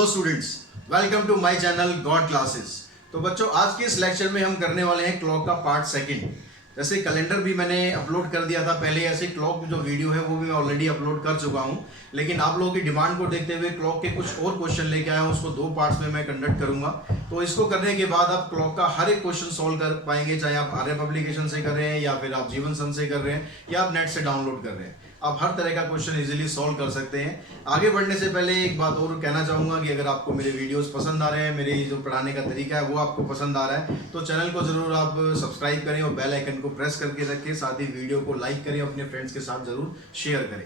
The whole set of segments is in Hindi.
Hello students, welcome to my channel God classes. तो बच्चों, आज के इस लेक्चर में हम करने वाले हैं क्लॉक का पार्ट सेकंड। जैसे कैलेंडर भी मैंने अपलोड कर दिया था पहले, ऐसे क्लॉक जो वीडियो है वो भी मैं ऑलरेडी अपलोड कर चुका हूं, लेकिन आप लोगों की डिमांड को देखते हुए क्लॉक के कुछ और क्वेश्चन लेके आया हूं। उसको दो पार्ट्स में मैं कंडक्ट करूंगा। तो इसको करने के बाद आप क्लॉक का हर एक क्वेश्चन सॉल्व कर पाएंगे, चाहे आप आर्य पब्लिकेशन से कर रहे हैं या फिर आप जीवन सन से कर रहे हैं या आप नेट से डाउनलोड कर रहे हैं। आप हर तरह का क्वेश्चन इजीली सॉल्व कर सकते हैं। आगे बढ़ने से पहले एक बात और कहना चाहूँगा कि अगर आपको मेरे वीडियोस पसंद आ रहे हैं, मेरे जो पढ़ाने का तरीका है वो आपको पसंद आ रहा है, तो चैनल को जरूर आप सब्सक्राइब करें और बेल आइकन को प्रेस करके रखें। साथ ही वीडियो को लाइक करें, अपने फ्रेंड्स के साथ जरूर शेयर करें।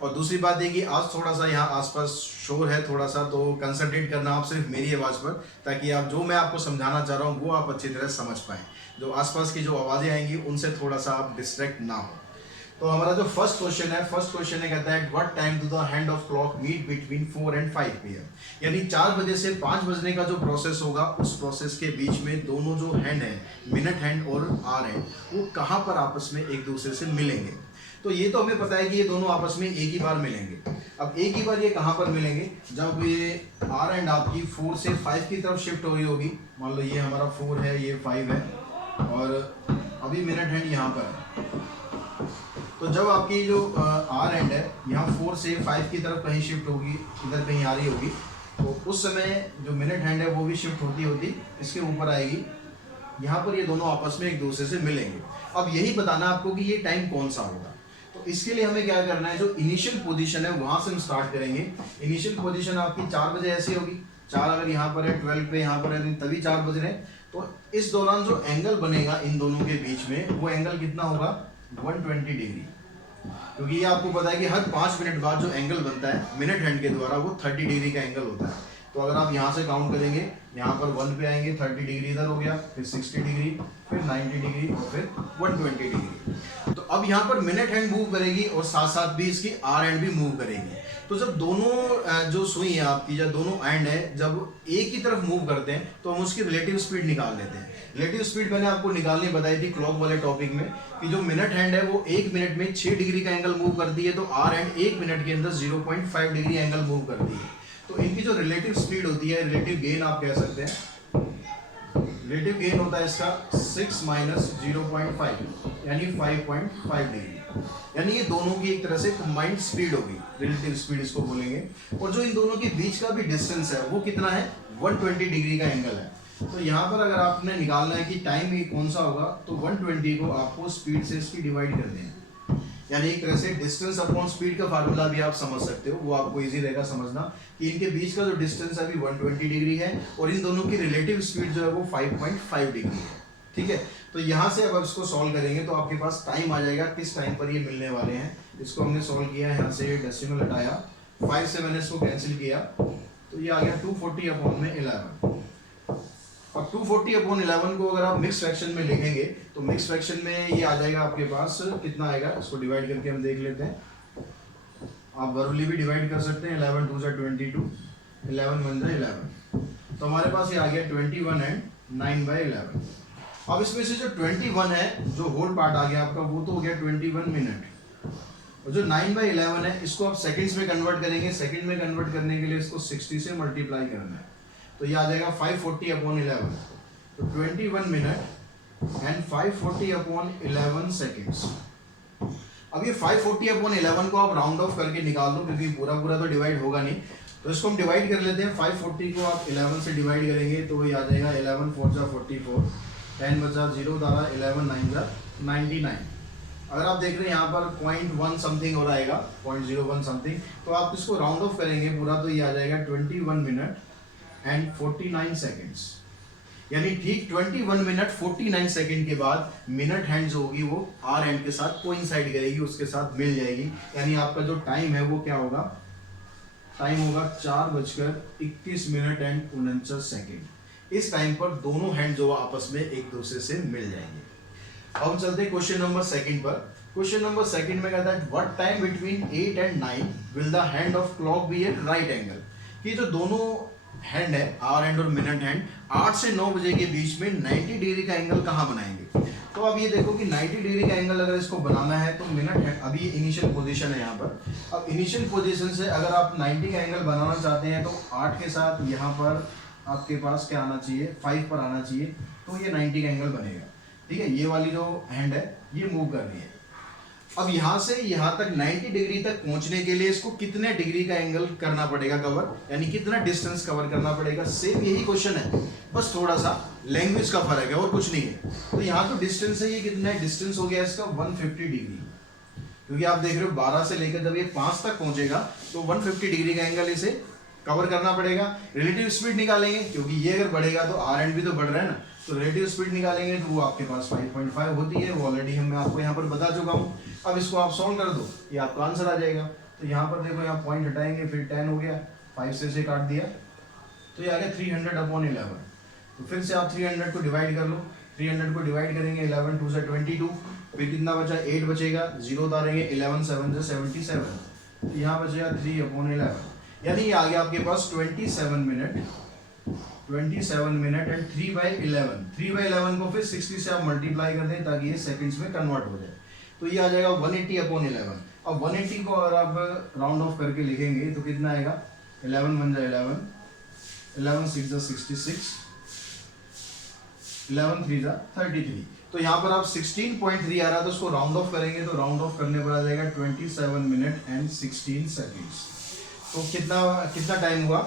और दूसरी बात है कि आज थोड़ा सा यहाँ आसपास शोर है थोड़ा सा, तो कंसंट्रेट करना आप सिर्फ मेरी आवाज़ पर, ताकि आप जो मैं आपको समझाना चाह रहा हूँ वो आप अच्छी तरह समझ पाएँ। जो आसपास की जो आवाज़ें आएंगी उनसे थोड़ा सा आप डिस्ट्रैक्ट ना हो। तो हमारा जो फर्स्ट क्वेश्चन है कहता है what time do the hand of clock meet between 4 and 5 PM। यानी 4 बजे से 5 बजने का जो प्रोसेस होगा, उस प्रोसेस के बीच में दोनों जो हैंड है, मिनट हैंड और आर हैंड, वो कहाँ पर आपस में एक दूसरे से मिलेंगे। तो ये तो हमें पता है कि ये दोनों आपस में एक ही बार मिलेंगे। अब एक ही बार ये कहाँ पर मिलेंगे, जब ये आर हैंड आपकी 4 से 5 की तरफ शिफ्ट हो रही होगी। मान लो ये हमारा 4 है, ये 5 है, और अभी मिनट हैंड यहाँ पर है। तो जब आपकी जो आर एंड है यहाँ 4 से 5 की तरफ कहीं शिफ्ट होगी, इधर कहीं आ रही होगी, तो उस समय जो मिनट हैंड है वो भी शिफ्ट होती इसके ऊपर आएगी। यहाँ पर ये दोनों आपस में एक दूसरे से मिलेंगे। अब यही बताना आपको कि ये टाइम कौन सा होगा। तो इसके लिए हमें क्या करना है, जो इनिशियल पोजीशन है वहाँ से हम स्टार्ट करेंगे। इनिशियल पोजीशन आपकी 4 बजे ऐसी होगी। 4 अगर यहाँ पर है, 12 पे यहाँ पर है, तभी 4 बज रहे हैं। तो इस दौरान जो एंगल बनेगा इन दोनों के बीच में, वो एंगल कितना होगा, 120 डिग्री। क्योंकि ये आपको पता है कि हर 5 मिनट बाद जो एंगल बनता है मिनट हैंड के द्वारा, वो 30 डिग्री का एंगल होता है। तो अगर आप यहाँ से काउंट करेंगे, यहाँ पर 1 पे आएंगे, 30 डिग्री इधर हो गया, फिर 60 डिग्री, फिर 90 डिग्री और फिर 120 डिग्री। तो अब यहाँ पर मिनट हैंड मूव करेगी और साथ साथ भी इसकी आर हैंड भी मूव करेगी। तो जब दोनों जो सुई है आपकी, जब दोनों एंड है जब एक ही तरफ मूव करते हैं, तो हम उसकी रिलेटिव स्पीड निकाल लेते हैं। रिलेटिव स्पीड मैंने आपको निकालनी बताई थी क्लॉक वाले टॉपिक में, कि जो मिनट हैंड है वो 1 मिनट में 6 डिग्री का एंगल मूव करती है, तो आर हैंड 1 मिनट के अंदर 0.5 डिग्री एंगल मूव करती है। तो इनकी जो रिलेटिव स्पीड होती है, रिलेटिव गेन आप कह सकते हैं, रिलेटिव गेन होता है इसका 6 माइनस 0.5 यानी 5.5 डिग्री। यानी ये दोनों की एक तरह से कंबाइंड स्पीड होगी, रिलेटिव स्पीड इसको बोलेंगे। और जो इन दोनों के बीच का भी डिस्टेंस है वो कितना है, 120 डिग्री का एंगल है। तो यहाँ पर अगर आपने निकालना है कि टाइम ये कौन सा होगा, तो 120 को आपको स्पीड से इसकी डिवाइड कर देना। यानी एक तरह से डिस्टेंस अपॉन स्पीड का फार्मूला भी आप समझ सकते हो, वो आपको इजी रहेगा समझना कि इनके बीच का जो डिस्टेंस है अभी 120 डिग्री है और इन दोनों की रिलेटिव स्पीड जो है वो 5.5 डिग्री है। ठीक है, तो यहाँ से अब इसको सॉल्व करेंगे तो आपके पास टाइम आ जाएगा किस टाइम पर ये मिलने वाले हैं। इसको हमने सॉल्व किया, यहाँ से डेसिमल हटाया, 5 से मैंने इसको कैंसिल किया, तो ये आ गया 240 अपॉन में 11। अब 240 अपॉन 11 को अगर आप मिक्स फ्रैक्शन में लिखेंगे, तो मिक्स फ्रैक्शन में ये आ जाएगा आपके पास कितना आएगा, इसको डिवाइड करके हम देख लेते हैं। आप वर्बली भी डिवाइड कर सकते हैं, 11 2 जा 22, 11 1 जा 11। तो हमारे पास ये आ गया 21 एंड 9/11। अब इसमें से जो 21 है, जो होल पार्ट आ गया आपका, वो तो हो गया 21 मिनट। और जो 9/11 है, इसको आप सेकंड्स में कन्वर्ट करेंगे। सेकंड में कन्वर्ट करने के लिए इसको 60 से मल्टीप्लाई करना है, तो ये आ जाएगा 540 अपॉन 11। तो 21 मिनट एंड 540 अपॉन 11 सेकेंड्स। अब ये 540 अपॉन 11 को आप राउंड ऑफ करके निकाल दो, क्योंकि पूरा पूरा तो डिवाइड होगा नहीं। तो इसको हम डिवाइड कर लेते हैं। 540 को आप 11 से डिवाइड करेंगे तो ये आ जाएगा 11 4 जा 44, 10 बचा 0 दारा 11 9 जा 99। अगर आप देख रहे हैं यहाँ पर 0.1 समथिंग हो आएगा, 0.01 समथिंग, तो आप इसको राउंड ऑफ करेंगे पूरा, तो ये आ जाएगा 21 मिनट एंड 49 सेकेंड्स। यानी ठीक 21 मिनट 49 सेकेंड के बाद मिनट हैंड जो होगी वो आर हैंड के साथ कोइंसाइड करेगी, उसके साथ मिल जाएगी। यानी आपका जो टाइम है वो क्या होगा, टाइम होगा 4:21 एंड 49 सेकेंड। इस टाइम पर दोनों हैंड जो आपस में एक दूसरे से मिल जाएंगे। अब हम चलते हैं क्वेश्चन नंबर सेकंड पर। क्वेश्चन नंबर सेकंड में कहता है what time between 8 and 9 will the hand of clock be at right angle. कि जो दोनों हैंड है, आर हैंड और मिनट हैंड, 8 से 9 बजे के बीच में 90 डिग्री का एंगल कहाँ बनाएंगे। तो अब ये देखो कि 90 डिग्री का एंगल अगर इसको बनाना है तो मिनट है, अभी ये इनिशियल पोजीशन है यहाँ पर। अब इनिशियल पोजीशन से अगर आप 90 का एंगल बनाना चाहते हैं तो 8 के साथ यहाँ पर आपके पास क्या आना चाहिए, 5 पर आना चाहिए, तो ये 90 का एंगल बनेगा। ठीक है, ये वाली जो हैंड है ये मूव कर रही है। अब यहाँ से यहाँ तक 90 डिग्री तक पहुंचने के लिए इसको कितने डिग्री का एंगल करना पड़ेगा कवर, यानी कितना डिस्टेंस कवर करना पड़ेगा। सेम यही क्वेश्चन है, बस थोड़ा सा लैंग्वेज का फर्क है और कुछ नहीं है। तो यहाँ तो डिस्टेंस है, ये कितना है, डिस्टेंस हो गया इसका 150 डिग्री, क्योंकि आप देख रहे हो 12 से लेकर जब ये 5 तक पहुंचेगा तो 150 डिग्री का एंगल इसे कवर करना पड़ेगा। रिलेटिव स्पीड निकालेंगे, क्योंकि ये अगर बढ़ेगा तो आर एंड भी तो बढ़ रहा है ना, तो रिलेटिव स्पीड निकालेंगे तो वो आपके पास 5.5 होती है, वो ऑलरेडी मैं आपको यहाँ पर बता चुका हूँ। अब इसको आप सॉल्व कर दो, ये आपका आंसर आ जाएगा। तो यहाँ पर देखो, यहाँ पॉइंट हटाएंगे, फिर 10 हो गया, 5 से इसे काट दिया तो ये आ गया 300/11। तो फिर से आप 300 को डिवाइड कर लो, 300 को डिवाइड करेंगे 11 2 से 22, फिर कितना बचा, 8 बचेगा, 0 उतारेंगे, 11 7 से 77, तो यहाँ बचेगा 3/11, यानी ये आ गया आपके पास 27 मिनट एंड 3/11। 3/11 को फिर 60 से आप मल्टीप्लाई कर दें ताकि ये सेकंड्स में कन्वर्ट हो जाए, तो ये आ जाएगा 180/11। अब 180 को अगर आप राउंड ऑफ करके लिखेंगे तो कितना आएगा, 11 बन जाए 11, 11 6 जा 66, 11 3 जा 33। तो यहाँ पर आप 16.3 आ रहा है, तो उसको राउंड ऑफ करेंगे तो राउंड ऑफ करने पर आ जाएगा 27 मिनट एंड 16 सेकेंड्स। तो कितना टाइम हुआ,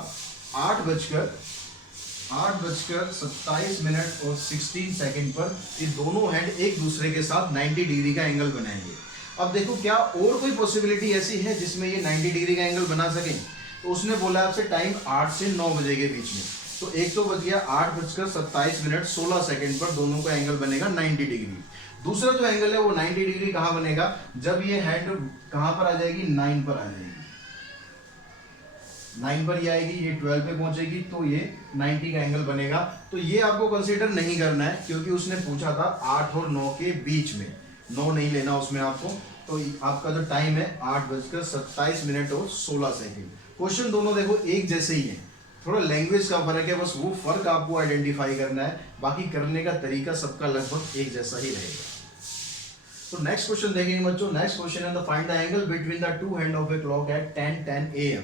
8:27 मिनट और 16 सेकंड पर ये दोनों हैंड एक दूसरे के साथ 90 डिग्री का एंगल बनाएंगे। अब देखो क्या और कोई पॉसिबिलिटी ऐसी है जिसमें ये 90 डिग्री का एंगल बना सकें, तो उसने बोला आपसे टाइम 8 से 9 बजे के बीच में, तो एक तो बच गया 8:27 मिनट 16 सेकंड पर दोनों का एंगल बनेगा 90 डिग्री। दूसरा जो एंगल है वो 90 डिग्री कहाँ बनेगा, जब ये हैंड कहाँ पर आ जाएगी, 9 पर आ जाएगी, 9 पर ये आएगी, ये 12 पे पहुंचेगी, तो ये 90 का एंगल बनेगा। तो ये आपको कंसीडर नहीं करना है, क्योंकि उसने पूछा था 8 और 9 के बीच में, 9 नहीं लेना उसमें आपको। तो आपका जो टाइम है 8:27 मिनट और 16 सेकंड। क्वेश्चन दोनों देखो एक जैसे ही है, थोड़ा लैंग्वेज का फर्क है, बस वो फर्क आपको आइडेंटिफाई करना है, बाकी करने का तरीका सबका लगभग एक जैसा ही रहेगा। तो नेक्स्ट क्वेश्चन देखेंगे बच्चों। नेक्स्ट क्वेश्चन है, find the angle between the two hand of a clock at 10:10 AM।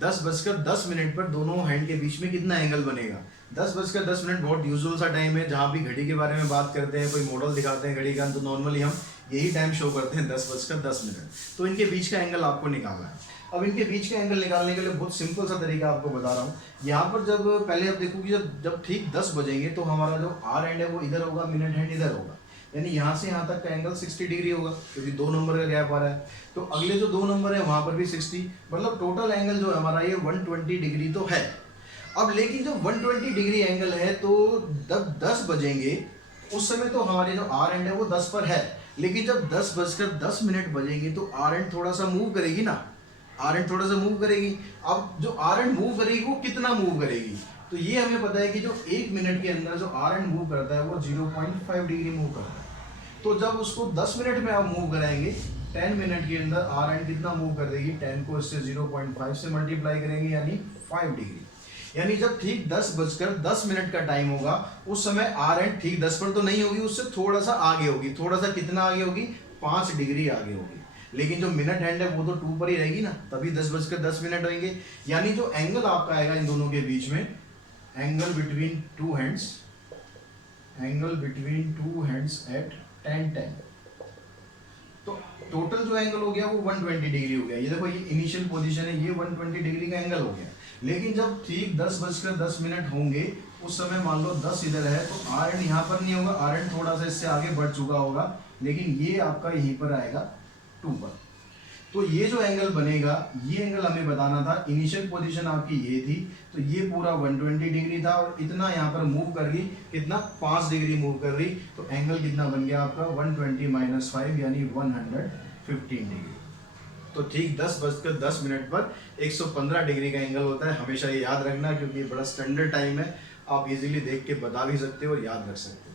10:10 पर दोनों हैंड के बीच में कितना एंगल बनेगा। 10:10 बहुत यूजुअल सा टाइम है, जहाँ भी घड़ी के बारे में बात करते हैं, कोई मॉडल दिखाते हैं घड़ी का, तो नॉर्मली हम यही टाइम शो करते हैं 10:10। तो इनके बीच का एंगल आपको निकालना है। अब इनके बीच का एंगल निकालने के लिए बहुत सिंपल सा तरीका आपको बता रहा हूँ। यहाँ पर जब पहले आप देखो कि जब ठीक 10 बजेंगे तो हमारा जो आर हैंड है वो इधर होगा, मिनट हैंड इधर होगा, यानी यहाँ से यहाँ तक का एंगल 60 डिग्री होगा, क्योंकि 2 नंबर का गैप आ रहा है। तो अगले जो 2 नंबर है वहाँ पर भी 60, मतलब टोटल एंगल जो है हमारा ये 120 डिग्री तो है। अब लेकिन जो 120 डिग्री एंगल है, तो जब 10 बजेंगे उस समय तो हमारे जो आर एंड है वो 10 पर है, लेकिन जब 10:10 बजेंगे तो आर एंड थोड़ा सा मूव करेगी ना, आर एंड थोड़ा सा मूव करेगी। अब जो आर एंड मूव करेगी वो कितना मूव करेगी, तो ये हमें पता है कि जो 1 मिनट के अंदर जो आर एंड मूव करता है वो 0.5 डिग्री मूव करता है। तो जब उसको 10 मिनट में आप मूव कराएंगे, 10 मिनट के अंदर आर एंड कितना मूव कर देगी, 10 को इससे 0.5 से मल्टीप्लाई करेंगे, यानी 5 डिग्री। यानी जब ठीक 10:10 का टाइम होगा उस समय आर एंड ठीक 10 पर तो नहीं होगी, उससे थोड़ा सा आगे होगी। थोड़ा सा कितना आगे होगी, 5 डिग्री आगे होगी। लेकिन जो मिनट हैंड है वो तो 2 पर ही रहेगी ना, तभी 10:10 होंगे। यानी जो एंगल आपका आएगा इन दोनों के बीच में, angle between two hands eight 10:10, तो टोटल जो एंगल हो गया वो 120 डिग्री हो गया। ये देखो, ये इनिशियल पोजीशन है, ये 120 डिग्री का एंगल हो गया। लेकिन जब ठीक 10:10 होंगे उस समय मान लो 10 इधर है, तो आर एंड यहाँ पर नहीं होगा, आर एंड थोड़ा सा इससे आगे बढ़ चुका होगा, लेकिन ये आपका यहीं पर आएगा 2 पर। तो ये जो एंगल बनेगा, ये एंगल हमें बताना था। इनिशियल पोजीशन आपकी ये थी, तो ये पूरा 120 डिग्री था, और इतना यहाँ पर मूव कर रही, कितना 5 डिग्री मूव कर रही, तो एंगल कितना बन गया आपका 120 - 5 यानी 115 डिग्री। तो ठीक 10:10 पर 115 डिग्री का एंगल होता है। हमेशा ये याद रखना, क्योंकि ये बड़ा स्टैंडर्ड टाइम है, आप इजीली देख के बता भी सकते हो और याद रख सकते हो।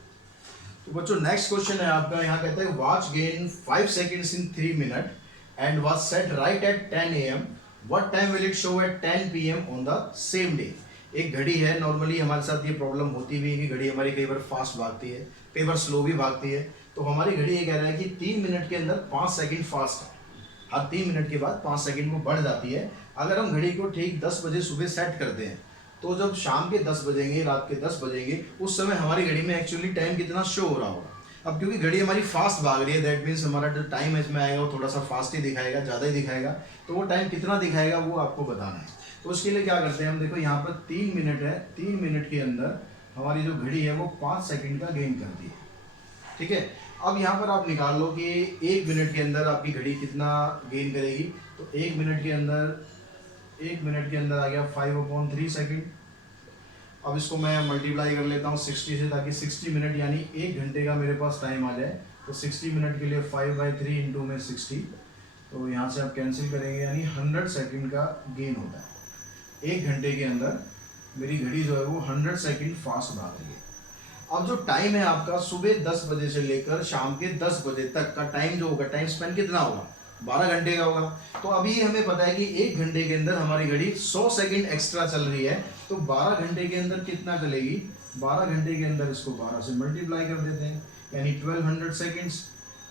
तो बच्चों नेक्स्ट क्वेश्चन है आपका, यहाँ कहता है watch gain 5 seconds in 3 minutes and was set right at 10 AM. What time will it show at 10 PM on the same day? एक घड़ी है, नॉर्मली हमारे साथ ये प्रॉब्लम होती भी है कि घड़ी हमारी कई बार फास्ट भागती है, कई बार स्लो भी भागती है। तो हमारी घड़ी ये कह रहा है कि 3 मिनट के अंदर 5 सेकंड फास्ट है, हर 3 मिनट के बाद 5 सेकंड वो बढ़ जाती है। अगर हम घड़ी को ठीक 10 बजे सुबह सेट करते हैं तो जब शाम के 10 बजेंगे, रात के 10 बजेंगे, उस समय हमारी घड़ी में एक्चुअली टाइम कितना शो हो रहा होगा। अब क्योंकि घड़ी हमारी फास्ट भाग रही है, दैट मीन्स हमारा जो टाइम इसमें आएगा वो थोड़ा सा फास्ट ही दिखाएगा, ज़्यादा ही दिखाएगा। तो वो टाइम कितना दिखाएगा वो आपको बताना है। तो उसके लिए क्या करते हैं हम, देखो यहाँ पर 3 मिनट है, 3 मिनट के अंदर हमारी जो घड़ी है वो 5 सेकंड का गेन करती है, ठीक है। अब यहाँ पर आप निकाल लो कि 1 मिनट के अंदर आपकी घड़ी कितना गेन करेगी। तो 1 मिनट के अंदर आ गया 5/3 सेकंड। अब इसको मैं मल्टीप्लाई कर लेता हूँ 60 से, ताकि 60 मिनट यानी 1 घंटे का मेरे पास टाइम आ जाए। तो 60 मिनट के लिए 5/3 इंटू में 60, तो यहाँ से आप कैंसिल करेंगे, यानी 100 सेकंड का गेन होता है। 1 घंटे के अंदर मेरी घड़ी जो है वो 100 सेकंड फास्ट भाग रही है। अब जो टाइम है आपका सुबह 10 बजे से लेकर शाम के 10 बजे तक का टाइम जो होगा, टाइम स्पेंड कितना होगा, 12 घंटे का होगा। तो अभी हमें पता है कि 1 घंटे के अंदर हमारी घड़ी 100 सेकंड एक्स्ट्रा चल रही है। तो 12 घंटे के अंदर कितना चलेगी, 12 घंटे के अंदर इसको 12 से मल्टीप्लाई कर देते हैं, यानी 1200 सेकंड्स।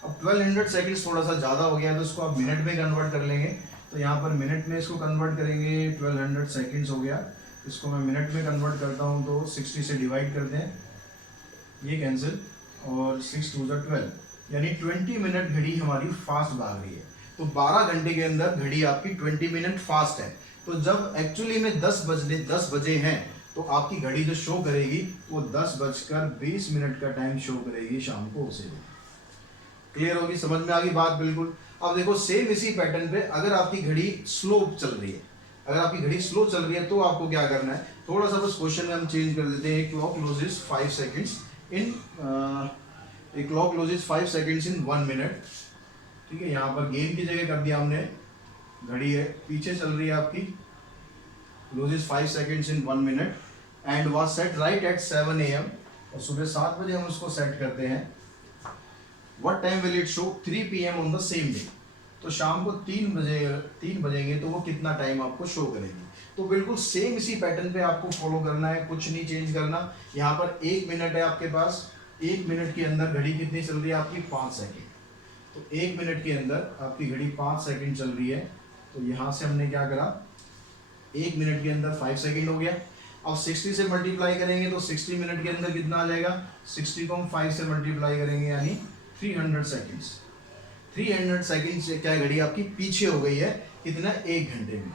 अब 1200 सेकंड्स थोड़ा सा ज़्यादा हो गया तो इसको आप मिनट में कन्वर्ट कर लेंगे। तो यहाँ पर मिनट में इसको कन्वर्ट करेंगे, 1200 सेकंड्स हो गया, इसको मैं मिनट में कन्वर्ट करता हूँ तो 60 से डिवाइड करते हैं, ये कैंसिल, और 6 2 12, यानी 20 मिनट घड़ी हमारी फास्ट भाग रही है। तो 12 घंटे के अंदर घड़ी आपकी 20 मिनट फास्ट है। तो जब एक्चुअली में 10 बजे हैं तो आपकी घड़ी जो शो करेगी वो 10:20 का टाइम शो करेगी शाम को उसे। क्लियर होगी, समझ में आ गई बात बिल्कुल। अब देखो सेम इसी पैटर्न पे अगर आपकी घड़ी स्लो चल रही है, अगर आपकी घड़ी स्लो चल रही है तो आपको क्या करना है, थोड़ा सा बस क्वेश्चन में हम चेंज कर देते हैं। Clock loses 5 seconds in 1 minute, ठीक है। यहाँ पर गेन की जगह कर दिया हमने, घड़ी है पीछे चल रही है आपकी, loses 5 seconds in 1 minute and was set right at 7 AM, और सुबह 7 बजे हम उसको सेट करते हैं। What time will it show, 3 PM on the same day. तो शाम को 3 बजेंगे तो वो कितना टाइम आपको शो करेगी। तो बिल्कुल सेम इसी पैटर्न पे आपको फॉलो करना है, कुछ नहीं चेंज करना। यहाँ पर 1 मिनट है आपके पास, 1 मिनट के अंदर घड़ी कितनी चल रही है आपकी, 5 सेकंड। तो 1 मिनट के अंदर आपकी घड़ी 5 सेकंड चल रही है। तो यहाँ से हमने क्या करा, 1 मिनट के अंदर 5 सेकंड हो गया। अब 60 से मल्टीप्लाई करेंगे तो 60 मिनट के अंदर कितना आ जाएगा, 60 को हम 5 से मल्टीप्लाई करेंगे यानी 300 सेकंड्स। 300 सेकंड से क्या घड़ी आपकी पीछे हो गई है, कितना, 1 घंटे में।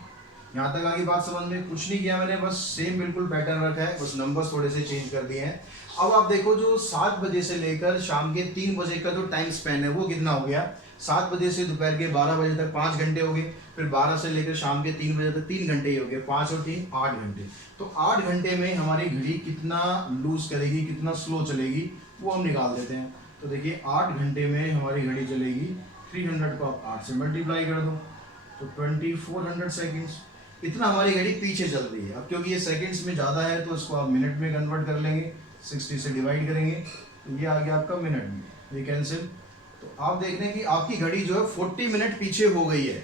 यहाँ तक आगे बात समझ में, कुछ नहीं किया मैंने, बस सेम बिल्कुल पैटर्न रखा है, बस नंबर्स थोड़े से चेंज कर दिए हैं। अब आप देखो जो 7 बजे से लेकर शाम के 3 बजे का जो टाइम स्पेन है वो कितना हो गया, 7 बजे से दोपहर के 12 बजे तक 5 घंटे हो गए, फिर 12 से लेकर शाम के 3 बजे तक 3 घंटे ही हो गए, 5 और 3 8 घंटे। तो 8 घंटे में हमारी घड़ी कितना लूज करेगी, कितना स्लो चलेगी, वो हम निकाल देते हैं। तो देखिए 8 घंटे में हमारी घड़ी चलेगी, 300 को आप 8 से मल्टीप्लाई कर दो तो 2400 सेकेंड्स। इतना हमारी घड़ी पीछे चल रही है। अब क्योंकि ये सेकंड्स में ज़्यादा है तो इसको आप मिनट में कन्वर्ट कर लेंगे, 60 से डिवाइड करेंगे तो ये आ गया आपका मिनट में, ये कैंसिल। तो आप देख रहे हैं कि आपकी घड़ी जो है 40 मिनट पीछे हो गई है।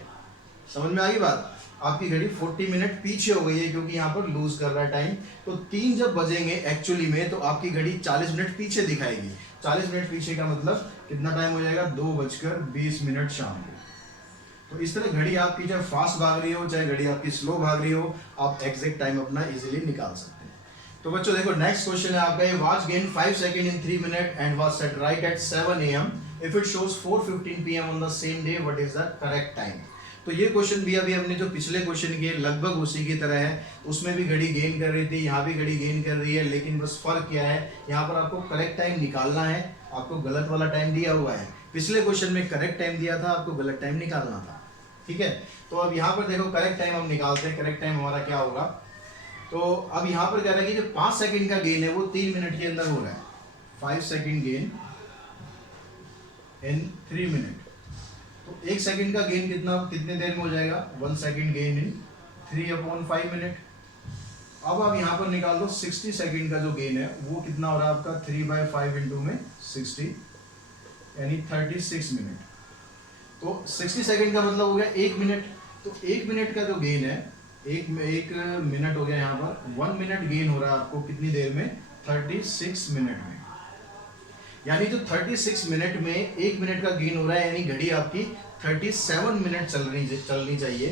समझ में आ गई बात, आपकी घड़ी 40 मिनट पीछे हो गई है क्योंकि यहाँ पर लूज कर रहा है टाइम। तो 3 जब बजेंगे एक्चुअली में तो आपकी घड़ी 40 मिनट पीछे दिखाएगी। 40 मिनट पीछे का मतलब कितना टाइम हो जाएगा, 2:20 शाम को। तो इस तरह घड़ी आपकी चाहे फास्ट भाग रही हो चाहे घड़ी आपकी स्लो भाग रही हो, आप एग्जैक्ट टाइम अपना इजीली निकाल सकते हैं। तो बच्चों देखो नेक्स्ट क्वेश्चन है आपका, ये watch gain 5 second in 3 minute and was set right at 7 AM if it shows 4:15 PM on the same day, what is the correct time. तो ये क्वेश्चन भी अभी हमने जो पिछले क्वेश्चन किए लगभग उसी की तरह है। उसमें भी घड़ी गेन कर रही थी, यहाँ भी घड़ी गेन कर रही है, लेकिन बस फर्क क्या है, यहाँ पर आपको करेक्ट टाइम निकालना है, आपको गलत वाला टाइम दिया हुआ है। पिछले क्वेश्चन में करेक्ट टाइम दिया था, आपको गलत टाइम निकालना था, ठीक है। तो अब यहाँ पर देखो करेक्ट टाइम हम निकालते हैं। करेक्ट टाइम हमारा क्या होगा, तो अब यहाँ पर कह रहा है कि जो 5 सेकंड का गेन है वो 3 मिनट के अंदर हो रहा है। 5 सेकंड गेन इन 3 मिनट। तो 1 सेकंड का गेन कितने देर में हो जाएगा, 1 सेकंड गेन इन 3/5 मिनट। अब आप यहाँ पर निकाल दो 60 सेकंड का जो गेन है वो कितना हो रहा है आपका, 3/5 इंटू में 60 यानी 36 मिनट। तो 60 सेकंड का मतलब हो गया 1 मिनट। तो 1 मिनट का जो गेन है, एक मिनट हो गया, यहाँ पर 1 मिनट गेन हो रहा है आपको कितनी देर में, 36 मिनट में। यानी जो 36 मिनट में 1 मिनट का गेन हो रहा है, यानी घड़ी आपकी 37 मिनट चलनी चाहिए,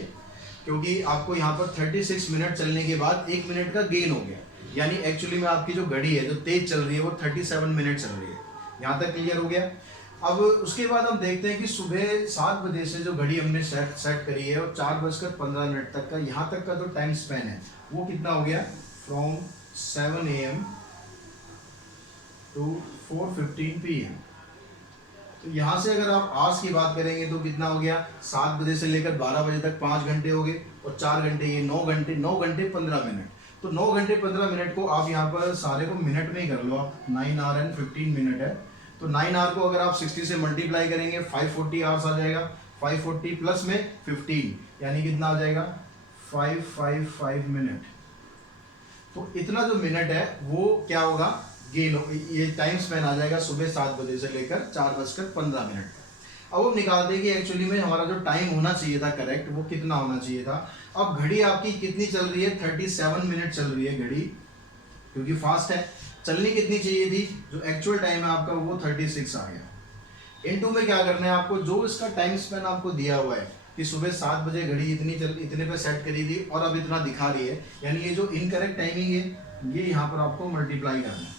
क्योंकि आपको यहाँ पर 36 मिनट चलने के बाद 1 मिनट का गेन हो गया। यानी एक्चुअली में आपकी जो घड़ी है जो तेज चल रही है वो 37 मिनट चल रही है। यहाँ तक क्लियर हो गया। अब उसके बाद हम देखते हैं कि सुबह 7 बजे से जो घड़ी हमने सेट करी है और 4:15 तक का यहाँ तक का जो टाइम स्पेन है वो कितना हो गया, फ्रॉम 7 AM टू 4:15 PM। तो यहाँ से अगर आप आवर्स की बात करेंगे तो कितना हो गया, 7 बजे से लेकर 12 बजे तक 5 घंटे हो गए, और 4 घंटे ये 9 घंटे 15 मिनट। तो 9 घंटे 15 मिनट को आप यहाँ पर सारे को मिनट में ही कर लो आप, 9 आवर एंड 15 मिनट है। तो 9 आवर को अगर आप 60 से मल्टीप्लाई करेंगे 540 आवर्स आ जाएगा, 540 प्लस में 15 यानी कितना आ जाएगा 555 मिनट। तो इतना जो मिनट है वो क्या होगा, गेन हो, ये टाइम स्पेन आ जाएगा सुबह 7 बजे से लेकर 4:15। अब हम निकालते हैं कि एक्चुअली में हमारा जो टाइम होना चाहिए था करेक्ट वो कितना होना चाहिए था। अब घड़ी आपकी कितनी चल रही है, 37 मिनट चल रही है घड़ी, क्योंकि फास्ट है। चलनी कितनी चाहिए थी, जो एक्चुअल टाइम है आपका वो 36 आ गया। इनटू में क्या करना है आपको, जो इसका टाइम स्पेन आपको दिया हुआ है कि सुबह 7 बजे घड़ी इतने पे सेट करी थी और अब इतना दिखा रही है, यानी ये जो इनकरेक्ट टाइमिंग है ये यहाँ पर आपको मल्टीप्लाई करना है।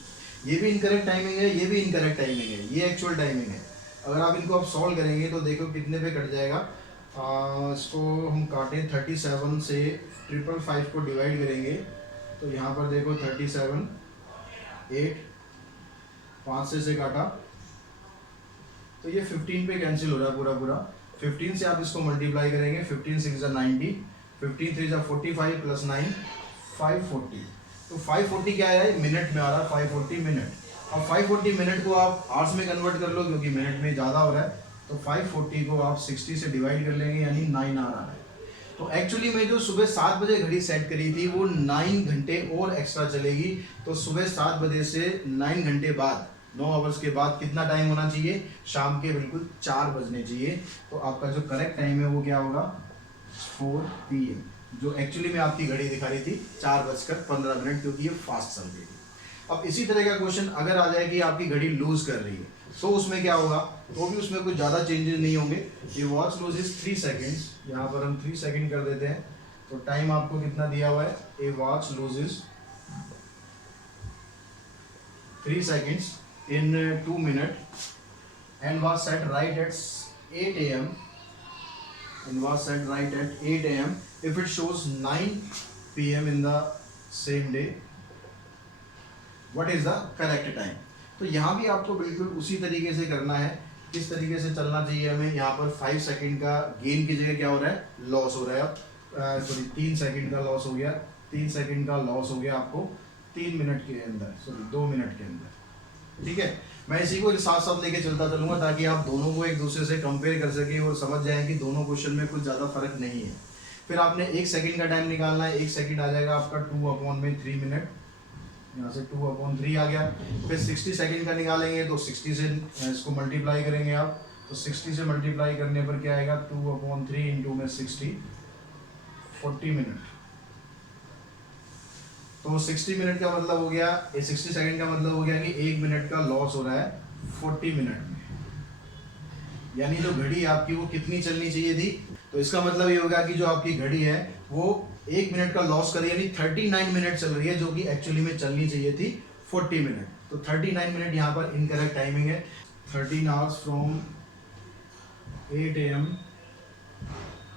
ये भी इनकरेक्ट टाइमिंग है, ये भी इनकरेक्ट टाइमिंग है, ये एक्चुअल टाइमिंग है। अगर आप इनको आप सॉल्व करेंगे तो देखो कितने पे कट जाएगा। इसको हम काटें 37 से 555 को डिवाइड करेंगे तो यहाँ पर देखो 37 8 5 से काटा तो ये 15 पे कैंसिल हो रहा है पूरा। 15 से आप इसको मल्टीप्लाई करेंगे, 15 6 90, 15 3 45 प्लस 9 540। तो 540 क्या है, मिनट में आ रहा है 540 मिनट। अब 540 मिनट को आप आवर्स में कन्वर्ट कर लो क्योंकि मिनट में ज़्यादा हो रहा है, तो 540 को आप 60 से डिवाइड कर लेंगे यानी 9 आवर आ रहा है। तो एक्चुअली मैं जो सुबह 7 बजे घड़ी सेट करी थी वो 9 घंटे और एक्स्ट्रा चलेगी। तो सुबह 7 बजे से 9 घंटे बाद 9 आवर्स के बाद कितना टाइम होना चाहिए, शाम के बिल्कुल 4 बजने चाहिए। तो आपका जो करेक्ट टाइम है वो क्या होगा 4 PM, जो एक्चुअली में आपकी घड़ी दिखा रही थी 4:15, क्योंकि ये फास्ट चल रही थी। अब इसी तरह का क्वेश्चन अगर आ जाए कि आपकी घड़ी लूज कर रही है तो उसमें क्या होगा, तो भी उसमें कुछ ज़्यादा चेंजेस नहीं होंगे। ये वॉच लूजेस 3 सेकेंड्स, यहाँ पर हम 3 सेकेंड कर देते हैं। तो टाइम आपको कितना दिया हुआ है, ए watch loses 3 seconds in 2 minutes and was set right at 8 AM and was set right at 8 AM if it shows 9 PM in the same day, what is the correct time। तो यहाँ भी आपको बिल्कुल उसी तरीके से करना है। किस तरीके से चलना चाहिए हमें, यहाँ पर 5 सेकंड का गेन की जगह क्या हो रहा है, लॉस हो रहा है। सॉरी 3 सेकंड का लॉस हो गया, 3 सेकंड का लॉस हो गया आपको 3 मिनट के अंदर, सॉरी 2 मिनट के अंदर। ठीक है, मैं इसी को साथ साथ लेके चलता चलूँगा ताकि आप दोनों को एक दूसरे से कंपेयर कर सकें और समझ जाएं कि दोनों क्वेश्चन में कुछ ज़्यादा फर्क नहीं है। फिर आपने 1 सेकंड का टाइम निकालना है, 1 सेकंड आ जाएगा आपका 2/3 मिनट, यहाँ से 2/3 आ गया। फिर 60 सेकंड का निकालेंगे तो 60 से इसको मल्टीप्लाई करेंगे आप, तो 60 से मल्टीप्लाई करने पर क्या आएगा 2/3 इंटू में 60, 40 मिनट। तो 60 मिनट का मतलब हो गया, 60 सेकंड का मतलब हो गया कि 1 मिनट का लॉस हो रहा है 40 मिनट में। यानी जो घड़ी आपकी वो कितनी चलनी चाहिए थी, तो इसका मतलब ये होगा कि जो आपकी घड़ी है वो 1 मिनट का लॉस करी, यानी 39 मिनट चल रही है, जो कि एक्चुअली में चलनी चाहिए थी 40 मिनट। तो 39 मिनट यहाँ पर इनकरेक्ट टाइमिंग है। 13 hours from 8 AM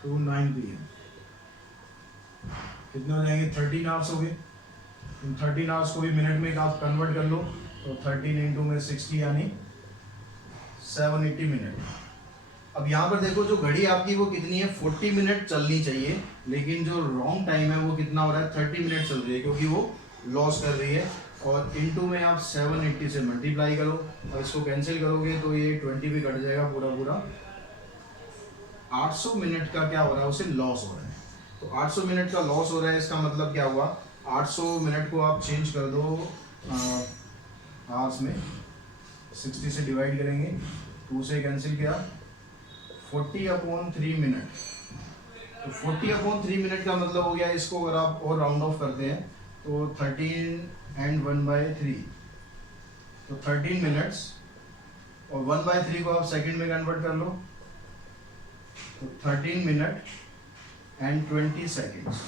to 9 PM कितने हो जाएंगे, 13 आवर्स हो गए। इन 13 आवर्स को भी मिनट में आप कन्वर्ट कर लो, तो 13 इंटू में 60 यानी 780 मिनट। अब यहाँ पर देखो जो घड़ी आपकी वो कितनी है, 40 मिनट चलनी चाहिए, लेकिन जो रॉन्ग टाइम है वो कितना हो रहा है, 30 मिनट चल रही है, क्योंकि वो लॉस कर रही है। और इनटू में आप 780 से मल्टीप्लाई करो और इसको कैंसिल करोगे तो ये 20 भी कट जाएगा पूरा। 800 मिनट का क्या हो रहा है, उसे लॉस हो रहा है। तो 800 मिनट का लॉस हो रहा है, इसका मतलब क्या हुआ, 800 मिनट को आप चेंज कर दो आवर्स में, 60 से डिवाइड करेंगे, 2 से कैंसिल किया, 40/3 मिनट। तो 40/3 मिनट का मतलब हो गया, इसको अगर आप और राउंड ऑफ करते हैं तो 13 and 1/3, तो 13 मिनट्स और 1/3 को आप सेकंड में कन्वर्ट कर लो तो 13 मिनट एंड 20 सेकेंड्स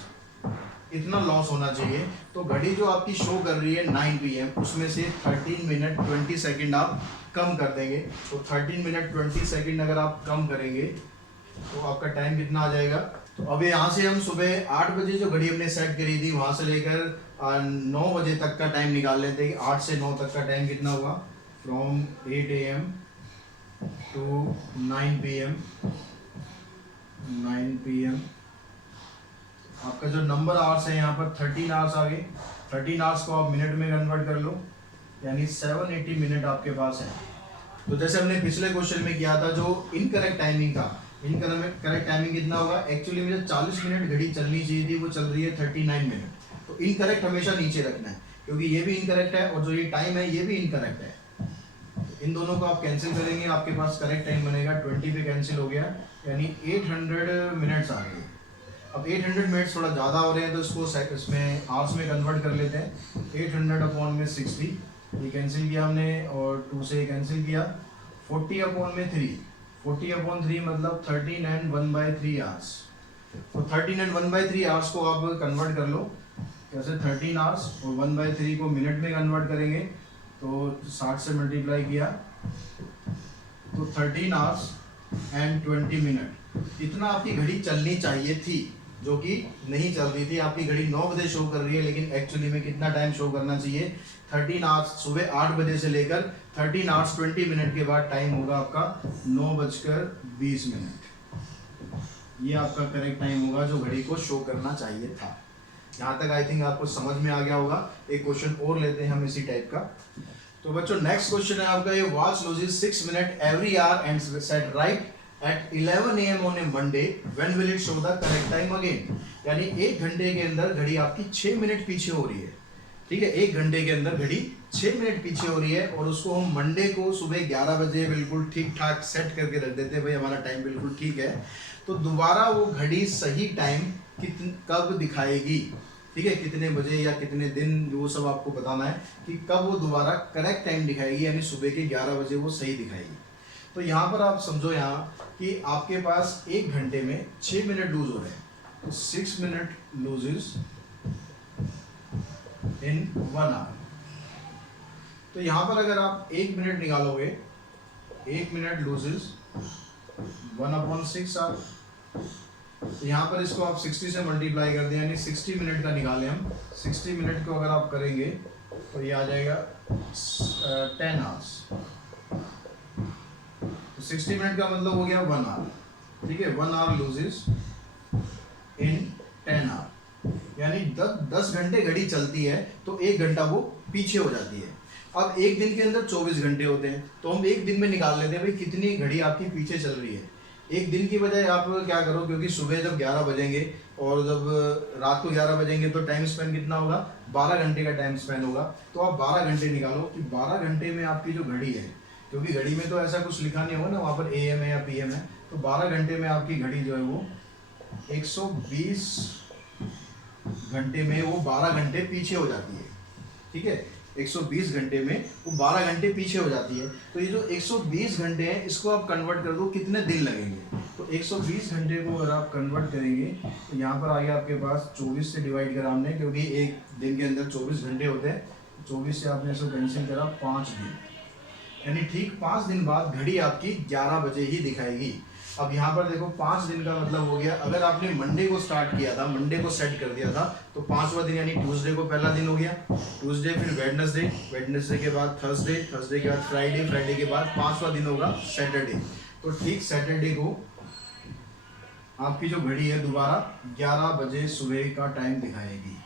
इतना लॉस होना चाहिए। तो घड़ी जो आपकी शो कर रही है 9 PM, उसमें से 13 मिनट 20 सेकेंड आप कम कर देंगे। तो 13 मिनट 20 सेकेंड अगर आप कम करेंगे तो आपका टाइम कितना आ जाएगा। तो अब यहाँ से हम सुबह 8 बजे जो घड़ी हमने सेट करी थी वहाँ से लेकर 9 बजे तक का टाइम निकाल लेते हैं कि 8 से 9 तक का टाइम कितना हुआ। From 8 AM to 9 PM, 9 PM आपका जो नंबर आवर्स है यहाँ पर 13 आवर्स आ गए। 13 आवर्स को आप मिनट में कन्वर्ट कर लो, यानी 780 मिनट आपके पास है। तो जैसे हमने पिछले क्वेश्चन में किया था, जो इनकरेक्ट टाइमिंग था, इनकरेक्ट टाइमिंग कितना होगा। एक्चुअली मुझे 40 मिनट घड़ी चलनी चाहिए थी, वो चल रही है 39 मिनट। तो इनकरेक्ट हमेशा नीचे रखना है, क्योंकि ये भी इनकरेक्ट है और जो ये टाइम है ये भी इनकरेक्ट है। तो इन दोनों को आप कैंसिल करेंगे, आपके पास करेक्ट टाइम बनेगा 20 पे कैंसिल हो गया, यानी 800 मिनट्स आ गए। अब 800 मिनट्स थोड़ा ज़्यादा हो रहे हैं तो इसको इसमें आवर्स में कन्वर्ट कर लेते हैं। 800 अपॉन में 60 ये कैंसिल किया हमने और 2 से कैंसिल किया। 40 अपॉन में 3, 40 अपॉन 3 मतलब 13 एंड 1/3 आवर्स। तो 13 एंड 1/3 आवर्स को आप कन्वर्ट कर लो। कैसे 13 आवर्स और 1/3 को मिनट में कन्वर्ट करेंगे तो 60 से मल्टीप्लाई किया तो 13 आवर्स एंड 20 मिनट इतना आपकी घड़ी चलनी चाहिए थी, जो कि नहीं चल रही थी। आपकी घड़ी 9 बजे शो कर रही है, लेकिन एक्चुअली में कितना टाइम शो करना चाहिए। 13 आवर्स सुबह 8 बजे से लेकर 13 आवर्स 20 मिनट के बाद टाइम होगा आपका 9:20। ये आपका करेक्ट टाइम होगा जो घड़ी को शो करना चाहिए था। यहाँ तक आई थिंक आपको समझ में आ गया होगा। एक क्वेश्चन और लेते हैं हम इसी टाइप का। तो बच्चों नेक्स्ट क्वेश्चन है आपका, ये watch loses 6 minute every hour and set right at 11 AM on a Monday, when will it show the correct time again? यानी 1 घंटे के अंदर घड़ी आपकी 6 मिनट पीछे हो रही है। ठीक है, 1 घंटे के अंदर घड़ी 6 मिनट पीछे हो रही है और उसको हम मंडे को सुबह 11 बजे बिल्कुल ठीक ठाक सेट करके रख देते हैं, भाई हमारा टाइम बिल्कुल ठीक है। तो दोबारा वो घड़ी सही टाइम कब दिखाएगी, ठीक है, कितने बजे या कितने दिन, वो सब आपको बताना है कि कब वो दोबारा करेक्ट टाइम दिखाएगी, यानी सुबह के 11 बजे वो सही दिखाएगी। तो यहाँ पर आप समझो यहाँ कि आपके पास 1 घंटे में 6 मिनट लूज हो रहे हैं, तो 6 मिनट लूजेस इन 1 आवर। तो यहाँ पर अगर आप 1 मिनट निकालोगे, 1 मिनट लूजेस 1/6 आवर। तो यहाँ पर इसको आप 60 से मल्टीप्लाई कर दें, यानी 60 मिनट का निकालें हम। 60 मिनट को अगर आप करेंगे तो ये आ जाएगा 10 आवर्स। 60 मिनट का मतलब हो गया 1 आवर। ठीक है, 1 आवर लूजेस इन 10 आवर, यानी 10 घंटे घड़ी चलती है तो 1 घंटा वो पीछे हो जाती है। अब एक दिन के अंदर 24 घंटे होते हैं, तो हम एक दिन में निकाल लेते हैं भाई कितनी घड़ी आपकी पीछे चल रही है। एक दिन की बजाय आप क्या करो, क्योंकि सुबह जब 11 बजेंगे और जब रात को 11 बजेंगे तो टाइम स्पेन कितना होगा, 12 घंटे का टाइम स्पेन होगा। तो आप 12 घंटे निकालो कि 12 घंटे में आपकी जो घड़ी है, क्योंकि घड़ी में तो ऐसा कुछ लिखा नहीं होगा ना वहाँ पर AM है या PM है, तो 12 घंटे में आपकी घड़ी जो है वो 120 घंटे में वो 12 घंटे पीछे हो जाती है। ठीक है, 120 घंटे में वो 12 घंटे पीछे हो जाती है। तो ये जो 120 घंटे हैं इसको आप कन्वर्ट कर दो, कितने दिन लगेंगे। तो 120 घंटे को अगर आप कन्वर्ट करेंगे तो यहाँ पर आ गया आपके पास 24 से डिवाइड करा हमने, क्योंकि एक दिन के अंदर 24 घंटे होते हैं। 24 से आपने इसको कैंसिल करा 5 दिन, यानी ठीक 5 दिन बाद घड़ी आपकी 11 बजे ही दिखाएगी। अब यहाँ पर देखो 5 दिन का मतलब हो गया, अगर आपने मंडे को स्टार्ट किया था, मंडे को सेट कर दिया था, तो 5वां दिन यानी ट्यूसडे को पहला दिन हो गया। ट्यूसडे फिर वेडनेसडे, वेडनेसडे के बाद थर्सडे, थर्सडे के बाद फ्राइडे, फ्राइडे के बाद 5वां दिन होगा सैटरडे। तो ठीक सैटरडे को आपकी जो घड़ी है दोबारा 11 बजे सुबह का टाइम दिखाएगी।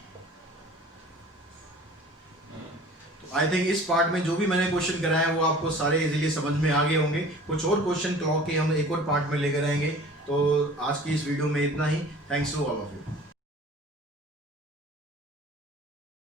आई थिंक इस पार्ट में जो भी मैंने क्वेश्चन कराए हैं वो आपको सारे इजीली समझ में आ गए होंगे। कुछ और क्वेश्चन क्लॉक के हम एक और पार्ट में लेकर आएंगे। तो आज की इस वीडियो में इतना ही। Thanks to all of you.